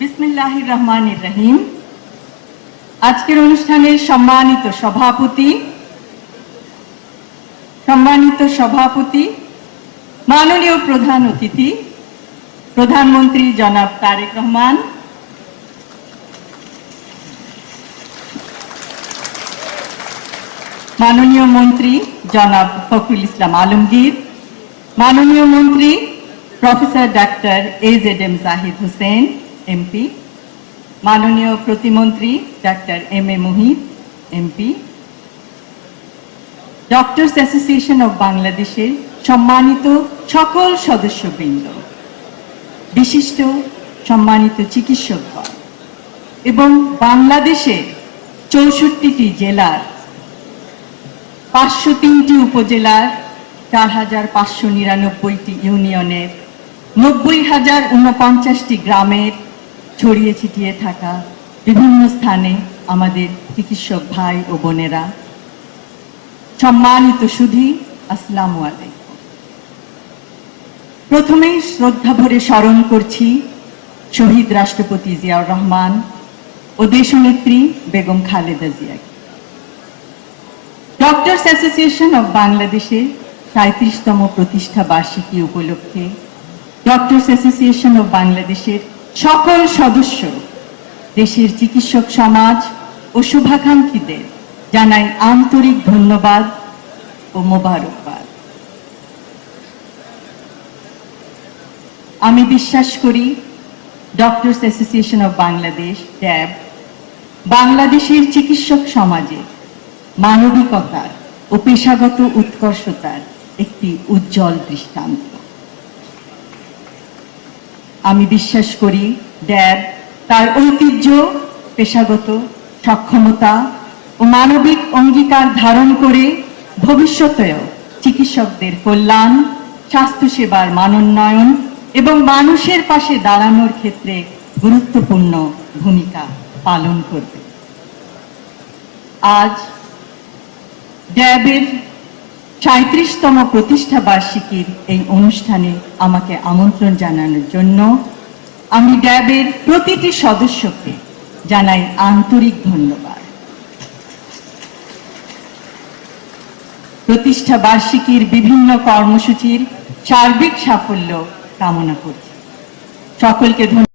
বিসমিল্লাহির রহমানির রহিম। আজকের অনুষ্ঠানের সম্মানিত সভাপতি, মাননীয় প্রধান অতিথি, প্রধানমন্ত্রী জনাব তারেক রহমান, মাননীয় মন্ত্রী জনাব ফখরুল ইসলাম আলমগীর, মাননীয় মন্ত্রী professor doctor AZM Zahid Hossain MP, মাননীয় প্রতিমন্ত্রী doctor MA Muhit MP, doctors association of বাংলাদেশের সম্মানিত সকল সদস্যবৃন্দ, বিশিষ্ট সম্মানিত চিকিৎসকগণ এবং বাংলাদেশের 64টি জেলার 503টি উপজেলার 4599টি ইউনিয়নের 90,049টি গ্রামের ছড়িয়ে ছিটিয়ে থাকা বিভিন্ন স্থানে আমাদের চিকিৎসক ভাই ও বোনেরা, সম্মানিত সুধী, আসসালামু আলাইকুম। প্রথমেই শ্রদ্ধা ভরে স্মরণ করছি শহীদ রাষ্ট্রপতি জিয়াউর রহমান ও দেশনেত্রী বেগম খালেদা জিয়াকে। ডক্টরস অ্যাসোসিয়েশন অব বাংলাদেশের 37তম প্রতিষ্ঠা বার্ষিকী উপলক্ষে ডক্টরস অ্যাসোসিয়েশন অব বাংলাদেশের সকল সদস্য, দেশের চিকিৎসক সমাজ ও শুভাকাঙ্ক্ষীদের জানাই আন্তরিক ধন্যবাদ ও মোবারকবাদ। আমি বিশ্বাস করি ডক্টরস অ্যাসোসিয়েশন অব বাংলাদেশ ড্যাব বাংলাদেশের চিকিৎসক সমাজে মানবিকতার ও পেশাগত উৎকর্ষতার একটি উজ্জ্বল দৃষ্টান্ত। আমি বিশ্বাস করি ড্যাব তার ঐতিহ্য, পেশাগত সক্ষমতা ও মানবিক অঙ্গীকার ধারণ করে ভবিষ্যতেও চিকিৎসকদের কল্যাণ, স্বাস্থ্যসেবার মানোন্নয়ন এবং মানুষের পাশে দাঁড়ানোর ক্ষেত্রে গুরুত্বপূর্ণ ভূমিকা পালন করবে। আজ ড্যাবের 37তম প্রতিষ্ঠা বার্ষিকীর এই অনুষ্ঠানে আমাকে আমন্ত্রণ জানানোর জন্য আমি ড্যাবের প্রতিটি সদস্যকে জানাই আন্তরিক ধন্যবাদ। প্রতিষ্ঠা বার্ষিকীর বিভিন্ন কর্মসূচির সার্বিক সাফল্য কামনা করছি। সকলকে ধন্যবাদ।